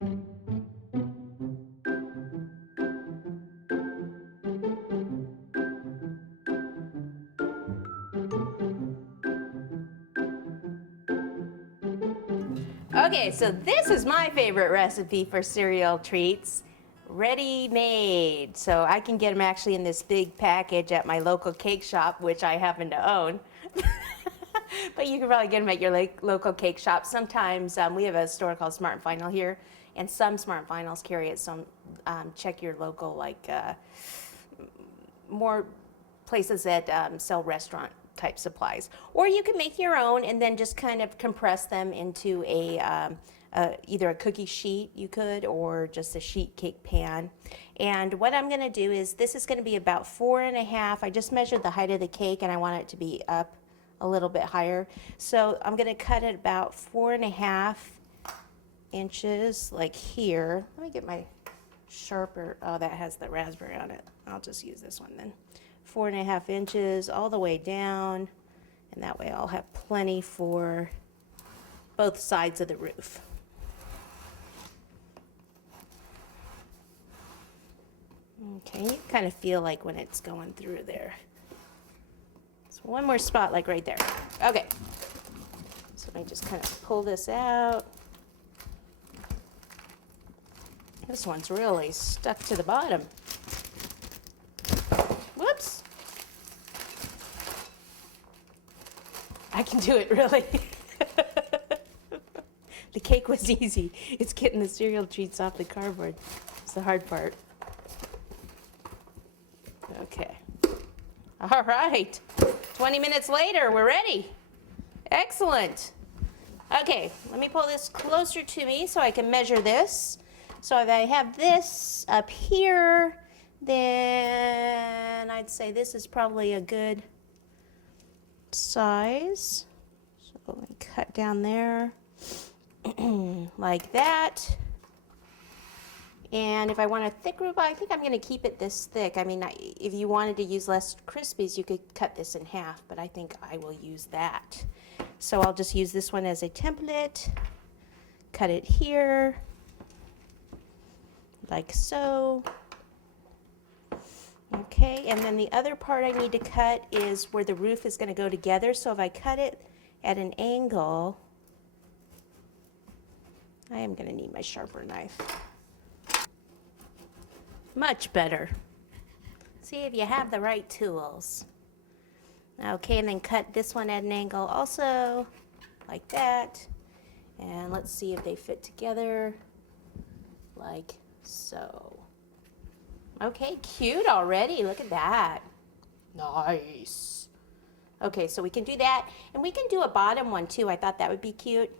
Okay, so this is my favorite recipe for cereal treats, ready-made. So I can get them actually in this big package at my local cake shop, which I happen to own. But you can probably get them at your local cake shop. Sometimes we have a store called Smart and Final here, and some Smart and Finals carry it. So check your local, like more places that sell restaurant type supplies. Or you can make your own and then just kind of compress them into either a cookie sheet you could, or just a sheet cake pan. And what I'm going to do is, this is going to be about 4.5. I just measured the height of the cake and I want it to be up a little bit higher. So I'm going to cut it about 4.5 inches, like here. Let me get my sharper. Oh, that has the raspberry on it. I'll just use this one then. 4.5 inches all the way down, and that way I'll have plenty for both sides of the roof. Okay, you kind of feel like when it's going through there. So one more spot, like right there. Okay, so I just kind of pull this out. This one's really stuck to the bottom. Whoops. I can do it, really. The cake was easy. It's getting the cereal treats off the cardboard. It's the hard part. Okay. All right. 20 minutes later, we're ready. Excellent. Okay, let me pull this closer to me so I can measure this. So if I have this up here, then I'd say this is probably a good size. So let me cut down there like that. And if I want a thick roof, I think I'm going to keep it this thick. I mean, if you wanted to use less Krispies, you could cut this in half, but I think I will use that. So I'll just use this one as a template, cut it here, like so. Okay, and then the other part I need to cut is where the roof is going to go together. So if I cut it at an angle, I am going to need my sharper knife. Much better. See if you have the right tools. Okay, and then cut this one at an angle also, like that. And let's see if they fit together, like so. Okay, cute already. Look at that. Nice. Okay, so we can do that. And we can do a bottom one too. I thought that would be cute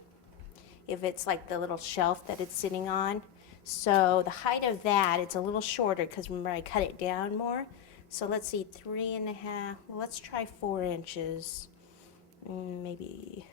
if it's like the little shelf that it's sitting on. So the height of that, it's a little shorter because remember I cut it down more. So let's see, 3.5. Well, let's try 4 inches. Maybe.